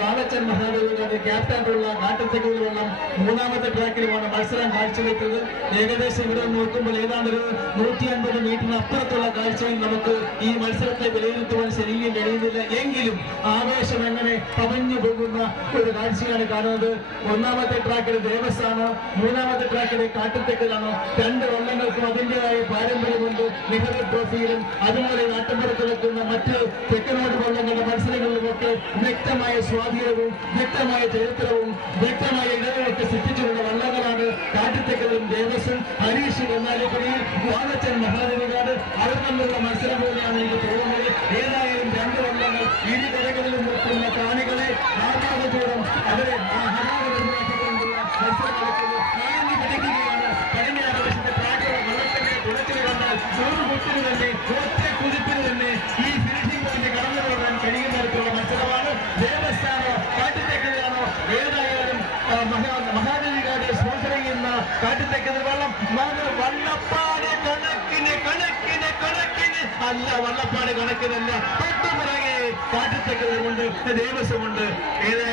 വാളച്ചൻ മഹാദേവിയുടെ ക്യാപ്റ്റനുള്ള നാട്ടത്തെക്കുള്ള വെള്ളം മൂന്നാമത്തെ ട്രാക്കിലുമാണ് മത്സരം കാഴ്ചവെച്ചത്. ഏകദേശം ഇവിടെ നോക്കുമ്പോൾ ഏതാണ്ട് ഒരു 150 മീറ്ററിന് അപ്പുറത്തുള്ള കാഴ്ചയിൽ നമുക്ക് ഈ മത്സരത്തെ വിലയിരുത്തുവാൻ ശരിക്കും കഴിയുന്നില്ല. എങ്കിലും ആവേശം എങ്ങനെ പവഞ്ഞു പോകുന്ന ഒരു കാഴ്ചയാണ് കാണുന്നത്. ഒന്നാമത്തെ ട്രാക്കിൽ ദേവസാണ്, മൂന്നാമത്തെ ട്രാക്കിൽ കാട്ടുതെക്കലാണ്. രണ്ട് വള്ളങ്ങൾക്കും അതിൻ്റെതായ പാരമ്പര്യമുണ്ട്. നെഹ്റു ട്രോഫിയിലും അതുപോലെ നാട്ടുമ്പുറത്ത് നിൽക്കുന്ന മറ്റ് തെക്കനോട് വള്ളങ്ങളുടെ മത്സരങ്ങളിലുമൊക്കെ വ്യക്തമായ സ്വാധീനവും വ്യക്തമായ ചരിത്രവും വ്യക്തമായ ഇടങ്ങളൊക്കെ സൃഷ്ടിച്ചിട്ടുള്ള വള്ളങ്ങളാണ് കാട്ടുതെക്കലും ദേവസ്വം. ഹരീഷ് എന്നാലിപ്പടിയിൽ വാളച്ചൻ മഹാദേവികാട് അവർ തമ്മിലുള്ള മത്സരം പോലെയാണ് എനിക്ക് തോന്നുന്നത്. ഏതായാലും രണ്ട് വള്ളങ്ങൾ ഇരു കരകളിലും നിൽക്കുന്ന കാണികളെ ആകാശത്തോളം അവരെ ഹരാകൊണ്ടുള്ള മത്സരം നടക്കുന്നത് കാഞ്ഞു പിടിക്കുകയാണ്. കഴിഞ്ഞ ആവേശത്തെ ട്രാക്കുകൾ വള്ളത്തിന്റെ കുളത്തിൽ കണ്ടാൽ ഒരു കുട്ടിന് തന്നെ ഒറ്റ കുതിപ്പിന് തന്നെ ഈ ഫിനിഷിംഗ് പോയിന്റ് കടന്നു പോകാൻ കഴിയുന്ന തരത്തിലുള്ള മത്സരമാണ്. ദേവസ്ഥാനോ കാട്ടുതെക്കലാണോ ഏതായാലും മഹാദേവികാട് സ്പോൺസർ ചെയ്യുന്ന കാട്ടുതെക്കൽ വള്ളം വള്ളപ്പാട് കണക്കിന് അല്ല, വള്ളപ്പാട് കണക്കിനല്ല. തൊട്ടുപുറകെ കാട്ടുതെക്കലുമുണ്ട്, ദേവസ്വമുണ്ട്. ഏതായാലും